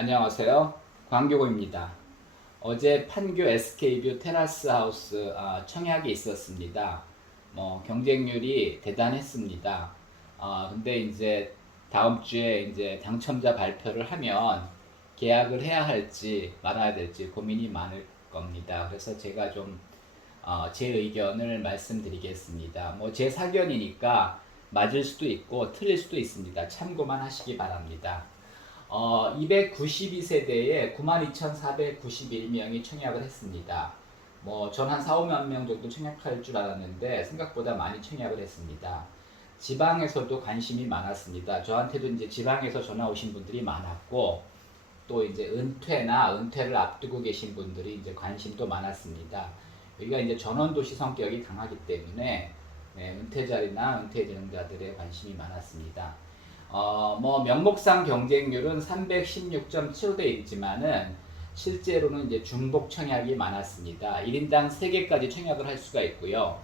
안녕하세요. 광교고입니다. 어제 판교 SK뷰 테라스 하우스 청약이 있었습니다. 경쟁률이 대단했습니다. 근데 이제 다음 주에 이제 당첨자 발표를 하면 계약을 해야 할지 말아야 될지 고민이 많을 겁니다. 그래서 제가 좀 제 의견을 말씀드리겠습니다. 제 사견이니까 맞을 수도 있고 틀릴 수도 있습니다. 참고만 하시기 바랍니다. 292세대에 92,491명이 청약을 했습니다. 전 한 4, 5만 명 정도 청약할 줄 알았는데 생각보다 많이 청약을 했습니다. 지방에서도 관심이 많았습니다. 저한테도 이제 지방에서 전화 오신 분들이 많았고, 또 이제 은퇴를 앞두고 계신 분들이 이제 관심도 많았습니다. 여기가 이제 전원도시 성격이 강하기 때문에 은퇴자리나 은퇴 예정자들의 관심이 많았습니다. 명목상 경쟁률은 316.75대 1이지만은 실제로는 이제 중복 청약이 많았습니다. 1인당 3개까지 청약을 할 수가 있고요.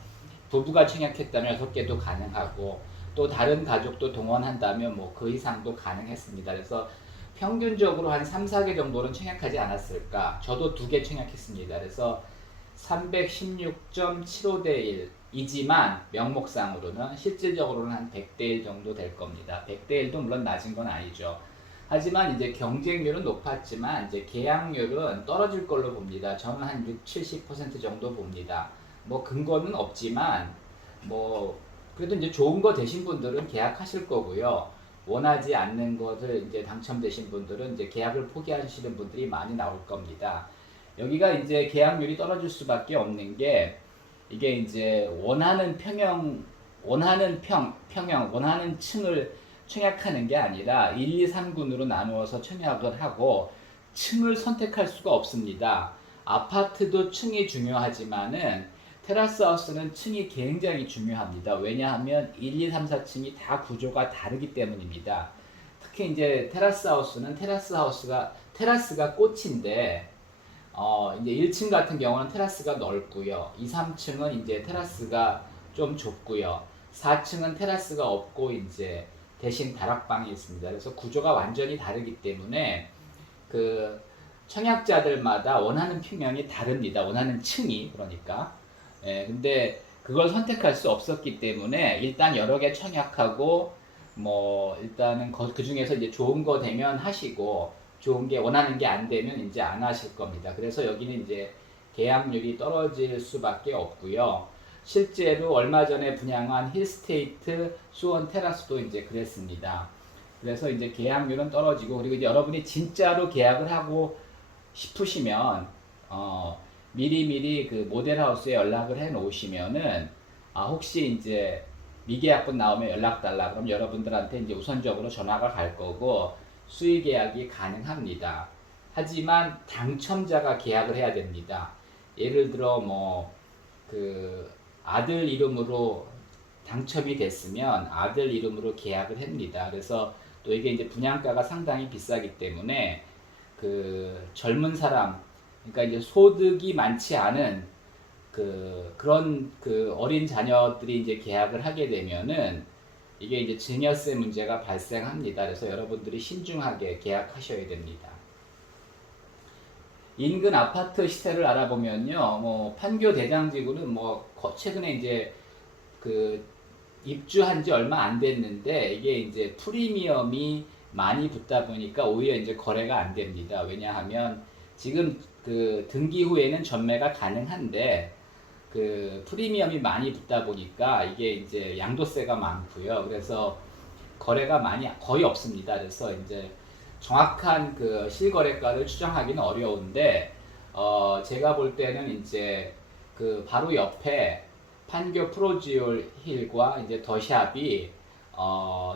부부가 청약했다면 6개도 가능하고, 또 다른 가족도 동원한다면 그 이상도 가능했습니다. 그래서 평균적으로 한 3, 4개 정도는 청약하지 않았을까. 저도 2개 청약했습니다. 그래서 316.75대 1이지만 명목상으로는 실질적으로는 한 100대 1 정도 될 겁니다. 100대 1도 물론 낮은 건 아니죠. 하지만 이제 경쟁률은 높았지만 이제 계약률은 떨어질 걸로 봅니다. 저는 한 6, 70% 정도 봅니다. 근거는 없지만 그래도 이제 좋은 거 되신 분들은 계약하실 거고요. 원하지 않는 것을 이제 당첨되신 분들은 이제 계약을 포기하시는 분들이 많이 나올 겁니다. 여기가 이제 계약률이 떨어질 수밖에 없는 게, 이게 이제 원하는 층을 청약하는 게 아니라 1, 2, 3군으로 나누어서 청약을 하고 층을 선택할 수가 없습니다. 아파트도 층이 중요하지만은 테라스 하우스는 층이 굉장히 중요합니다. 왜냐하면 1, 2, 3, 4층이 다 구조가 다르기 때문입니다. 특히 이제 테라스가 꽃인데, 이제 1층 같은 경우는 테라스가 넓고요. 2, 3층은 이제 테라스가 좀 좁고요. 4층은 테라스가 없고 이제 대신 다락방이 있습니다. 그래서 구조가 완전히 다르기 때문에 그 청약자들마다 원하는 평형이 다릅니다. 원하는 층이 그러니까. 근데 그걸 선택할 수 없었기 때문에 일단 여러 개 청약하고 일단은 그 중에서 이제 좋은 거 되면 하시고, 좋은 게 원하는 게 안 되면 이제 안 하실 겁니다. 그래서 여기는 이제 계약률이 떨어질 수밖에 없고요. 실제로 얼마 전에 분양한 힐스테이트 수원 테라스도 이제 그랬습니다. 그래서 이제 계약률은 떨어지고, 그리고 이제 여러분이 진짜로 계약을 하고 싶으시면 미리미리 그 모델하우스에 연락을 해 놓으시면은, 혹시 이제 미계약분 나오면 연락 달라 그럼 여러분들한테 이제 우선적으로 전화가 갈 거고 수의 계약이 가능합니다. 하지만 당첨자가 계약을 해야 됩니다. 예를 들어 그 아들 이름으로 당첨이 됐으면 아들 이름으로 계약을 합니다. 그래서 또 이게 이제 분양가가 상당히 비싸기 때문에 그 젊은 사람, 그러니까 이제 소득이 많지 않은 그런 어린 자녀들이 이제 계약을 하게 되면은 이게 이제 증여세 문제가 발생합니다. 그래서 여러분들이 신중하게 계약하셔야 됩니다. 인근 아파트 시세를 알아보면요, 판교 대장지구는 최근에 이제 그 입주한 지 얼마 안 됐는데 이게 이제 프리미엄이 많이 붙다 보니까 오히려 이제 거래가 안 됩니다. 왜냐하면 지금 그 등기 후에는 전매가 가능한데 그 프리미엄이 많이 붙다 보니까 이게 이제 양도세가 많고요. 그래서 거래가 거의 없습니다. 그래서 이제 정확한 그 실거래가를 추정하기는 어려운데, 제가 볼 때는 이제 그 바로 옆에 판교 프로지올 힐과 이제 더샵이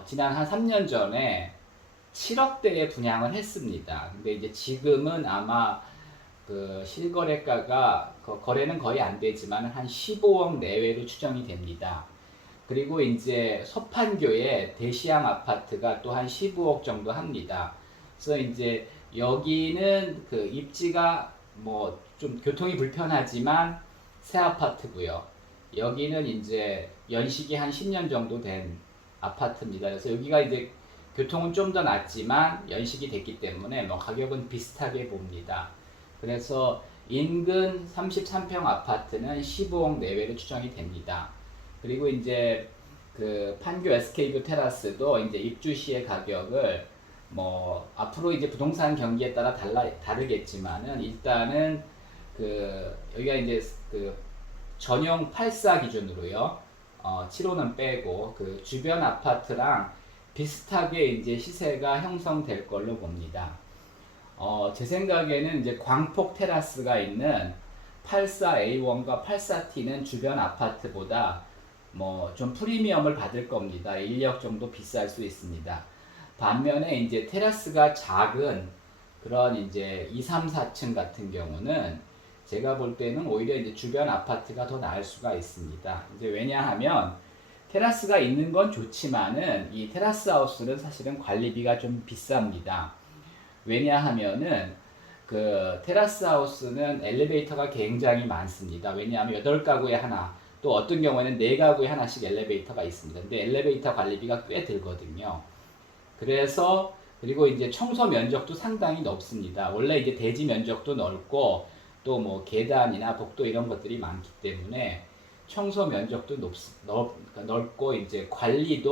지난 한 3년 전에 7억대에 분양을 했습니다. 근데 이제 지금은 아마 그 실거래가가 거래는 거의 안 되지만 한 15억 내외로 추정이 됩니다. 그리고 이제 서판교에 대시양 아파트가 또 한 15억 정도 합니다. 그래서 이제 여기는 그 입지가 좀 교통이 불편하지만 새 아파트고요. 여기는 이제 연식이 한 10년 정도 된 아파트입니다. 그래서 여기가 이제 교통은 좀 더 낫지만 연식이 됐기 때문에 뭐 가격은 비슷하게 봅니다. 그래서 인근 33평 아파트는 15억 내외로 추정이 됩니다. 그리고 이제 그 판교 SK뷰 테라스도 이제 입주 시의 가격을 뭐 앞으로 이제 부동산 경기에 따라 다르겠지만은 일단은 그 여기가 이제 그 전용 84 기준으로요. 7호는 빼고 그 주변 아파트랑 비슷하게 이제 시세가 형성될 걸로 봅니다. 제 생각에는 이제 광폭 테라스가 있는 84A1과 84T는 주변 아파트보다 뭐 좀 프리미엄을 받을 겁니다. 1억 정도 비쌀 수 있습니다. 반면에 이제 테라스가 작은 그런 이제 2, 3, 4층 같은 경우는 제가 볼 때는 오히려 이제 주변 아파트가 더 나을 수가 있습니다. 이제 왜냐하면 테라스가 있는 건 좋지만은 이 테라스 하우스는 사실은 관리비가 좀 비쌉니다. 왜냐하면은 그 테라스 하우스는 엘리베이터가 굉장히 많습니다. 왜냐하면 8가구에 하나, 또 어떤 경우에는 4가구에 하나씩 엘리베이터가 있습니다. 근데 엘리베이터 관리비가 꽤 들거든요. 그래서 그리고 이제 청소 면적도 상당히 넓습니다. 원래 이제 대지 면적도 넓고 또 뭐 계단이나 복도 이런 것들이 많기 때문에 청소 면적도 넓고 이제 관리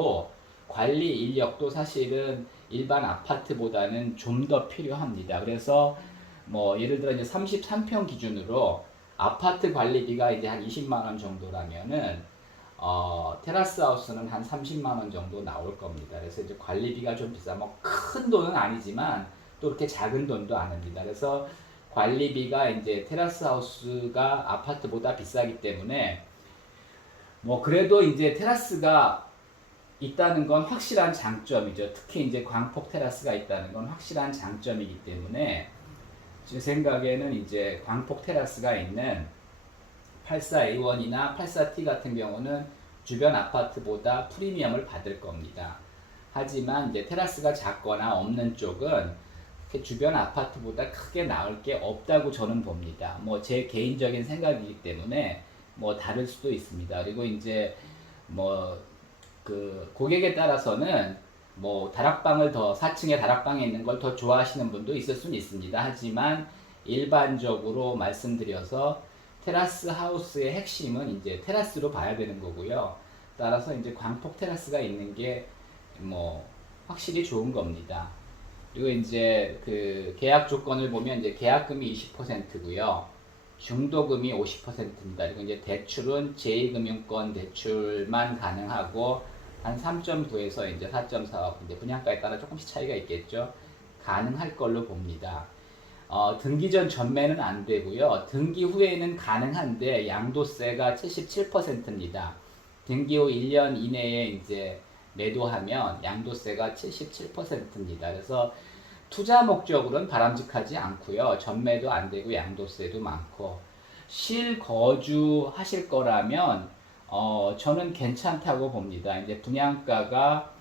인력도 사실은 일반 아파트보다는 좀 더 필요합니다. 그래서 뭐 예를 들어 이제 33평 기준으로 아파트 관리비가 이제 한 20만 원 정도라면은 테라스 하우스는 한 30만 원 정도 나올 겁니다. 그래서 이제 관리비가 좀 비싸. 뭐 큰 돈은 아니지만 또 이렇게 작은 돈도 아닙니다. 그래서 관리비가 이제 테라스 하우스가 아파트보다 비싸기 때문에 뭐 그래도 이제 테라스가 있다는 건 확실한 장점이죠. 특히 이제 광폭 테라스가 있다는 건 확실한 장점이기 때문에 제 생각에는 이제 광폭 테라스가 있는 84A1이나 84T 같은 경우는 주변 아파트보다 프리미엄을 받을 겁니다. 하지만 이제 테라스가 작거나 없는 쪽은 주변 아파트보다 크게 나을 게 없다고 저는 봅니다. 뭐 제 개인적인 생각이기 때문에 뭐 다를 수도 있습니다. 그리고 이제 뭐 그 고객에 따라서는 뭐 다락방을 더 4층에 다락방에 있는 걸 더 좋아하시는 분도 있을 수는 있습니다. 하지만 일반적으로 말씀드려서 테라스 하우스의 핵심은 이제 테라스로 봐야 되는 거고요. 따라서 이제 광폭 테라스가 있는 게 뭐 확실히 좋은 겁니다. 그리고 이제 그 계약 조건을 보면 이제 계약금이 20%고요. 중도금이 50%입니다. 그리고 이제 대출은 제2금융권 대출만 가능하고 한 3.9에서 이제 4.4억, 이제 분양가에 따라 조금씩 차이가 있겠죠. 가능할 걸로 봅니다. 등기 전 전매는 안 되고요. 등기 후에는 가능한데 양도세가 77%입니다. 등기 후 1년 이내에 이제 매도하면 양도세가 77%입니다. 그래서 투자 목적으로는 바람직하지 않고요. 전매도 안 되고 양도세도 많고 실거주 하실 거라면 저는 괜찮다고 봅니다. 이제 분양가가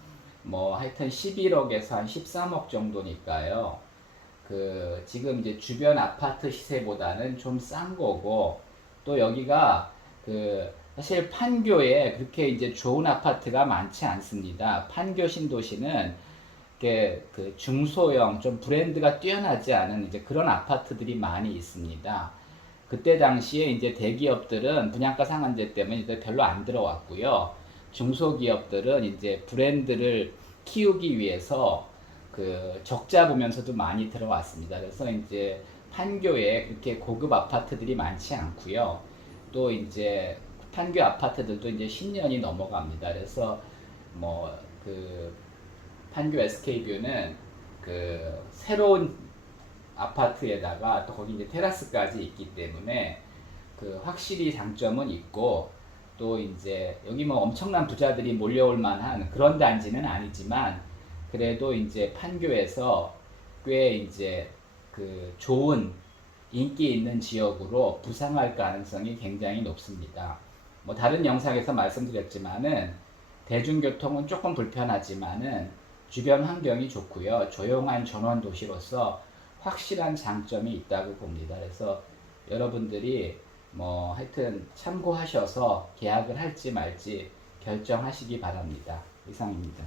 뭐 하여튼 11억에서 한 13억 정도니까요. 그 지금 이제 주변 아파트 시세보다는 좀 싼 거고 또 여기가 그 사실 판교에 그렇게 이제 좋은 아파트가 많지 않습니다. 판교 신도시는 그 중소형 좀 브랜드가 뛰어나지 않은 이제 그런 아파트들이 많이 있습니다. 그때 당시에 이제 대기업들은 분양가 상한제 때문에 이제 별로 안 들어왔고요. 중소기업들은 이제 브랜드를 키우기 위해서 그 적자 보면서도 많이 들어왔습니다. 그래서 이제 판교에 그렇게 고급 아파트들이 많지 않고요. 또 이제 판교 아파트들도 이제 10년이 넘어갑니다. 그래서 뭐 그 판교 SK뷰는 그 새로운 아파트에다가 또 거기 이제 테라스까지 있기 때문에 그 확실히 장점은 있고 또 이제 여기 뭐 엄청난 부자들이 몰려올 만한 그런 단지는 아니지만 그래도 이제 판교에서 꽤 이제 그 좋은 인기 있는 지역으로 부상할 가능성이 굉장히 높습니다. 뭐 다른 영상에서 말씀드렸지만은 대중교통은 조금 불편하지만은 주변 환경이 좋고요. 조용한 전원 도시로서 확실한 장점이 있다고 봅니다. 그래서 여러분들이 뭐 하여튼 참고하셔서 계약을 할지 말지 결정하시기 바랍니다. 이상입니다.